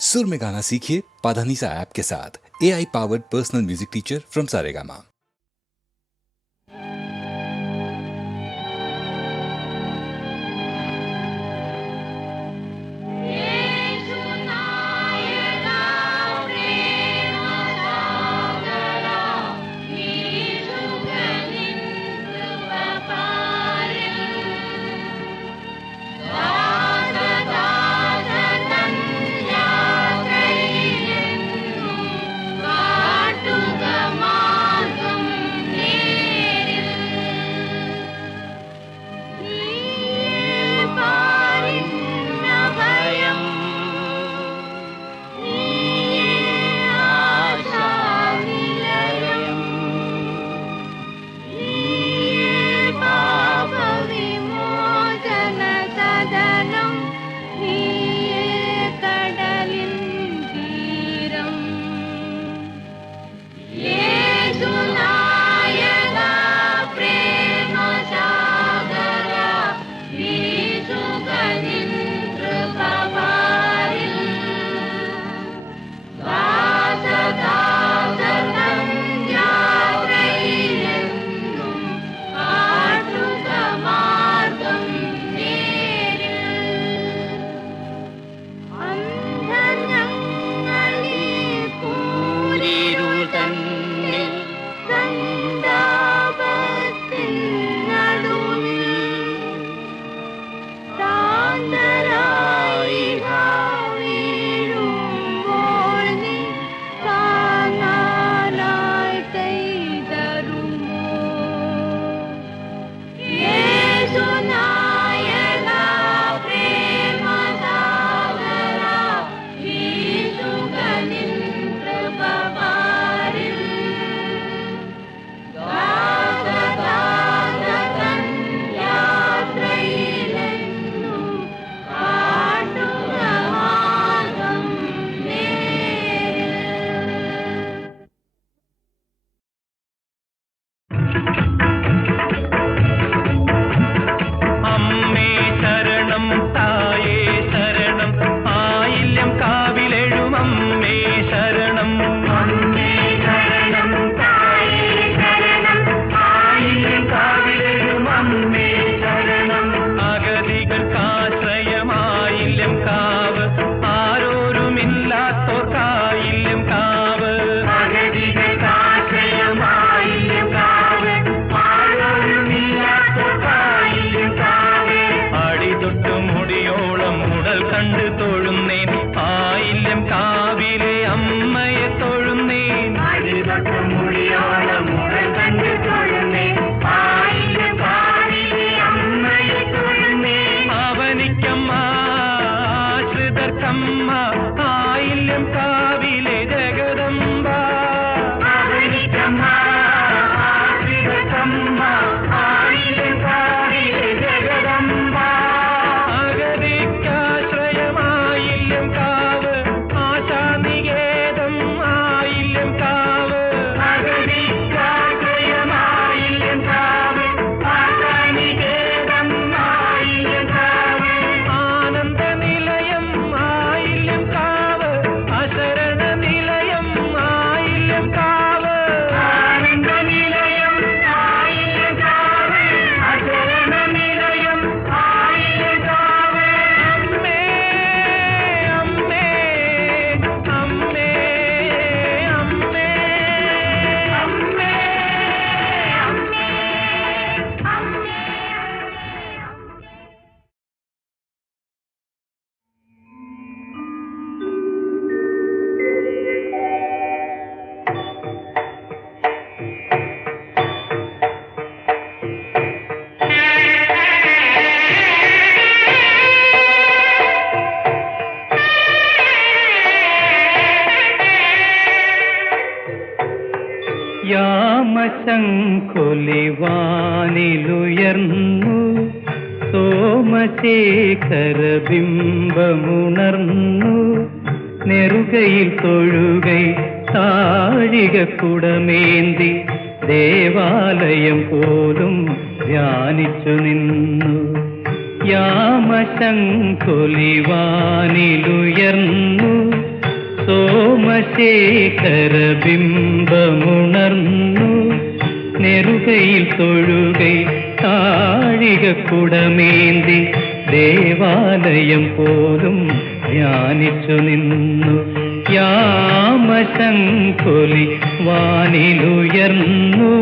सुर में गाना सीखिए पाधानीसा ऐप के साथ। AI powered personal music teacher from Saregama. യാമശംഖുലിവാനിലുയർന്നു സോമശേഖര ബിംബമുണർന്നു നെറുകയിൽ തൊഴുകൈ താഴികക്കുടമേന്തി ദേവാലയം പോലും ധ്യാനിച്ചു നിന്നു. യാമശംഖുലിവാനിലുയർന്നു ശേഖര ബിംബമുണർന്നു നെറുകയിൽ തൊഴുകൈ താഴികക്കുടമേന്തി ദേവാലയം പോലും ധ്യാനിച്ചു നിന്നു. യാമശംഖൊലി വാനിലുയർന്നു.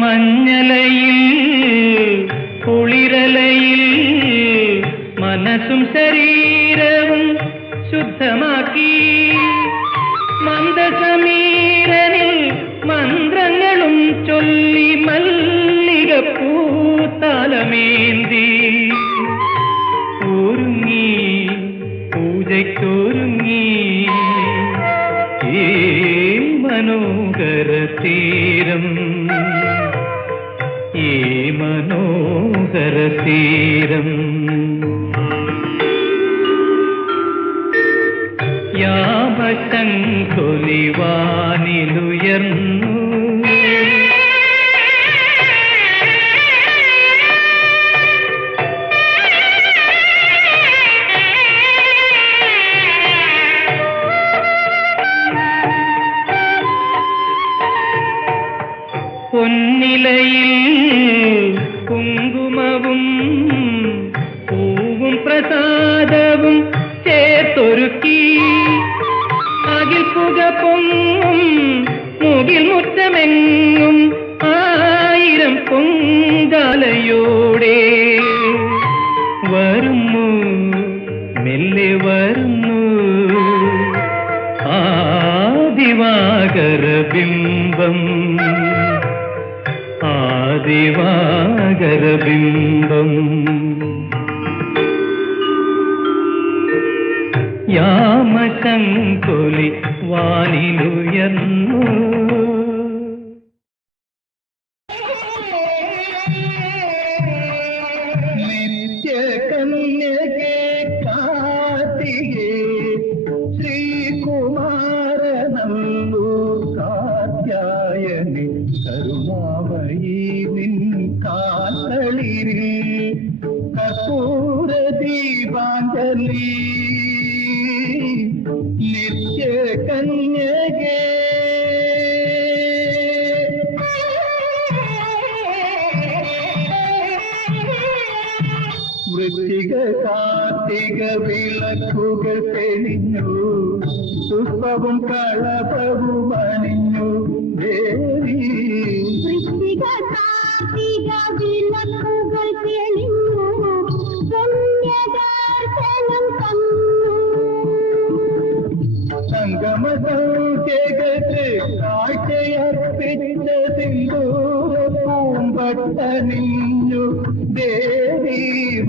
മഞ്ഞലയിൽ കുളിരലയിൽ മനസ്സും ശരീരവും ശുദ്ധമാക്കി മന്ദസമീരനിൽ മന്ത്രങ്ങളും ചൊല്ലി മല്ലികപ്പൂത്താലമേന്തി ഒരുങ്ങി പൂജയ്ക്കൊരുങ്ങി ഈ മനോഹര തീരം, ഈ മനോഹര തീരം. യാമശംഖൊലി വാനിലുയർന്നു. പൊന്നിലയിൽ കുങ്കുമവും പൂവും പ്രസാദവും ചേർത്തൊരുക്കി അകിൽ പുക പൊങ്ങും മുകിൽ മുറ്റമെങ്ങും ആയിരം പൊങ്കാലയോടെ വരുന്നു, മെല്ലെ വരുന്നു ആദിവാകര ബിംബം, ആദിവാകര ബിംബം. യാമശംഖൊലി വാനിലുയർന്നു. നിത്യകന്യകേ കാർത്തികേ ശ്രീകുമാരനല്ലു കാർത്യായനി കരുണാമയീ നിൻ കാൽത്തളിരിൽ കർപ്പൂര ദീപാഞ്ജലി. നിത്യകന്യകേ വൃശ്ചിക കാർത്തിക വിളക്കുകൾ തെളിഞ്ഞു, പുഷ്പവും കളഭവും അണിഞ്ഞു ദേവി. വൃശ്ചിക കാർത്തിക വിളക്കുകൾ തെളിഞ്ഞു, പുണ്യദർശനം തന്നു. സംഗമസൗജഗത്ത് കാഴ്ചയർപ്പിച്ച സിന്ദൂര പൂമ്പട്ടണിഞ്ഞു ദേവി.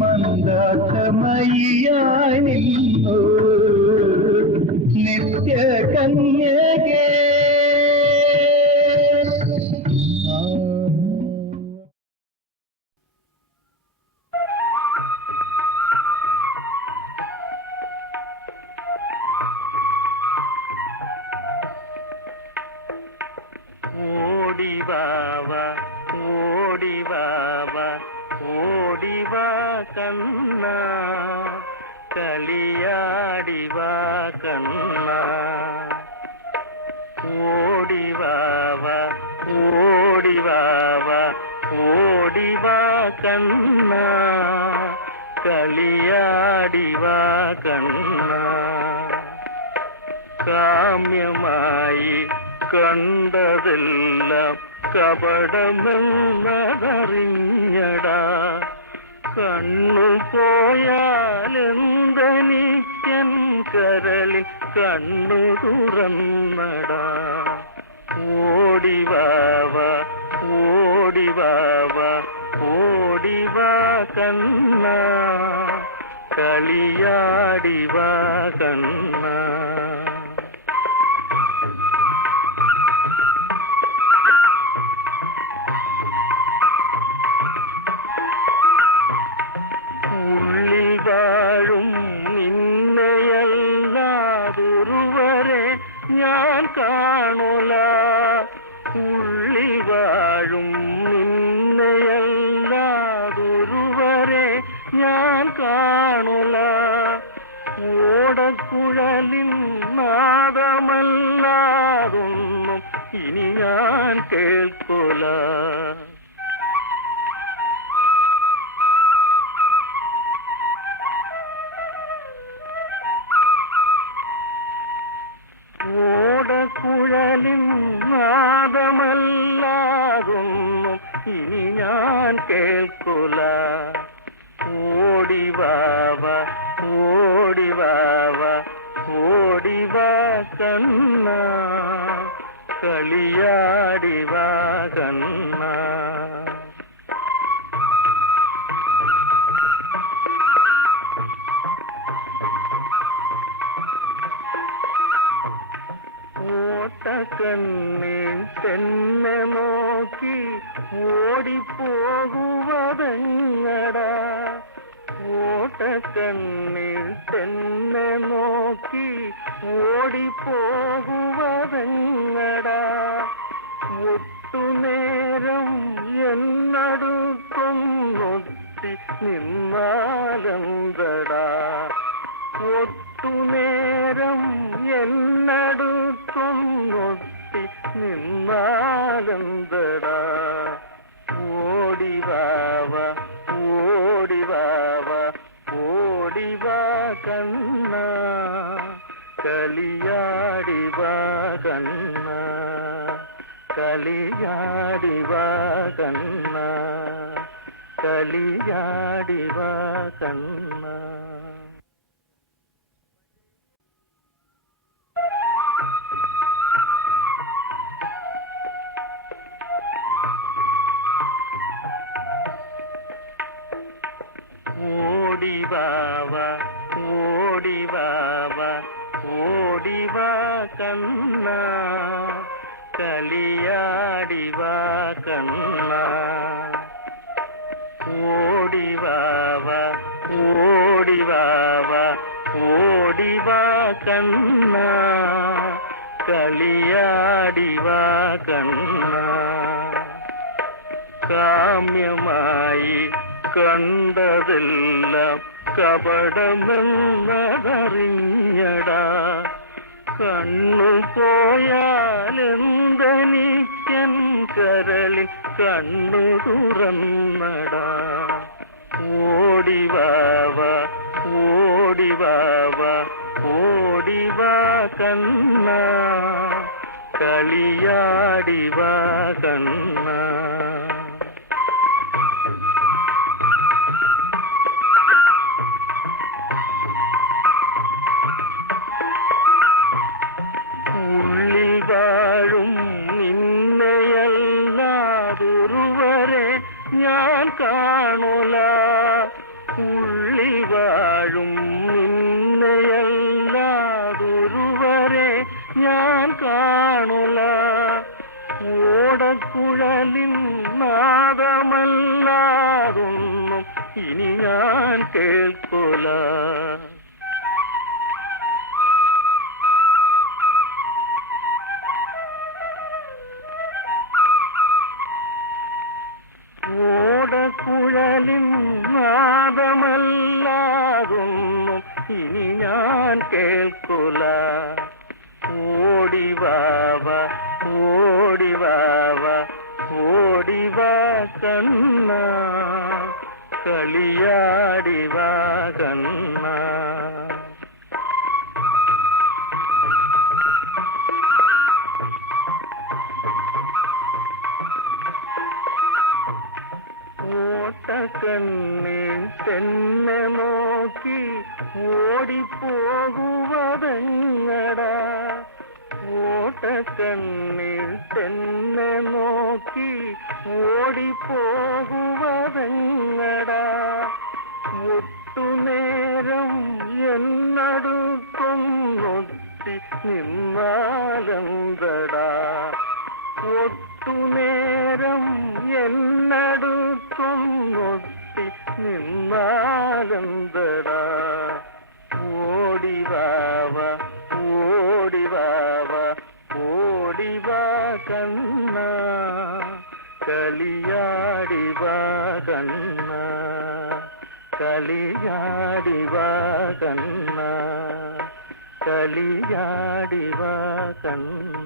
മന്ദാക്ഷമയിയായി നിന്നു നിത്യകന്യകേ. ഓടിവാവ ഓടിവാവ ഓടിവാ കണ്ണ കളിയാടിവാ കണ്ണ. ഓടിവാവ ഓടിവാവ ഓടിവാ കണ്ണ കളിയാടിവാ കണ്ണ. കാമ്യമായി കണ്ടതെല്ലാം കപടമെന്നതറിഞ്ഞടാ. കണ്ണു പോയാലെന്തനിക്കൻ കരളിൽ കണ്ണു തുറന്നടാ. ഓടിവാവ ഓടിവാവ ഓടിവാ കണ്ണ കളിയാടിവാ കണ്ണ. ഓടക്കുഴലിൻ നാദമല്ലാതൊന്നും ഇനി ഞാൻ കേൾക്കൊല. ഓടക്കുഴലിൻ നാദമല്ലാതൊന്നും ഇനി ഞാൻ കേൾക്കൊല. ഓടിവാവ ഓടിവാവ ഓടിവാ കണ്ണ, കളിയാടിവാ കണ്ണ. ഓട്ടക്കണ്ണിൽ തന്നെ നോക്കി ഓടിപ്പോകുവതെങ്ങടാ. ഓട്ടക്കണ്ണിൽ തന്നെ നോക്കി ഓടിപ്പോകുവതെങ്ങടാ. ഒട്ടുനേരം എന്നടുത്തൊന്നൊത്തി നിന്നാലെന്തടാ. ഒട്ടുനേരം എന്നടുത്തൊന്നൊത്തി നിന്നാലെന്തടാ. ഓടിവാവ ഓടിവാവ ഓടിവാ കണ്ണ, കളിയാടിവാ കണ്ണ, കളിയാടിവാ കണ്ണ, കളിയാടിവാ കണ്ണ. ഓടിവാവ ഓടിവാവ ഓടിവാ കണ്ണ, കളിയാടിവാ കണ്ണ. ഓടിവാവ ഓടിവാവ ഓടിവാ കണ്ണ, കളിയാടിവാ കണ്ണ. കാമ്യമായി കണ്ടതെല്ലാം കപടമെന്നതറിഞ്ഞടാ. കണ്ണു പോയാലെന്തനിക്കൻ കരളിൽ കണ്ണു തുറന്നടാ. ഓടിവാവ ഓടിവാവ ഓടിവാ കണ്ണ, കളിയാടിവാ കണ്ണ. ഉള്ളിൽ വാഴും നിന്നെയല്ലാതൊരുവരെ ഞാൻ കാണുല. ഉള്ളിൽ വാഴും നിന്നെയല്ലാതൊരുവരെ ഞാൻ കാണുല. ഓടക്കുഴലിൻ നാദമല്ലാതൊന്നും ഇനി ഞാൻ കേൾക്കൊല. ഓടക്കുഴലിൻ നാദമല്ലാതൊന്നും ഇനി ഞാൻ കേൾക്കൊല. ഓടിവാവ ഓടിവാവ ഓടിവാ കണ്ണ, കളിയാടിവാ കണ്ണ. ഓട്ടക്കണ്ണിൽ തന്നെ നോക്കി ഓടിപ്പോകുവതെങ്ങടാ. ഓട്ടക്കണ്ണിൽ തന്നെ നോക്കി ഓടിപ്പോകുവതെങ്ങടാ. ഒട്ടുനേരം എന്നടുത്തൊന്നൊത്തി നിന്നാലെന്തടാ. ഒട്ടുനേരം എന്നടുത്തൊന്നൊത്തി നിന്നാലെന്തടാ. ഓടിവാവ ഓടിവാവ ഓടിവാ കണ്ണ, കളിയാടിവാ കണ്ണ, കളിയാടിവാ കണ്ണ, കളിയാടിവ കണ്ണ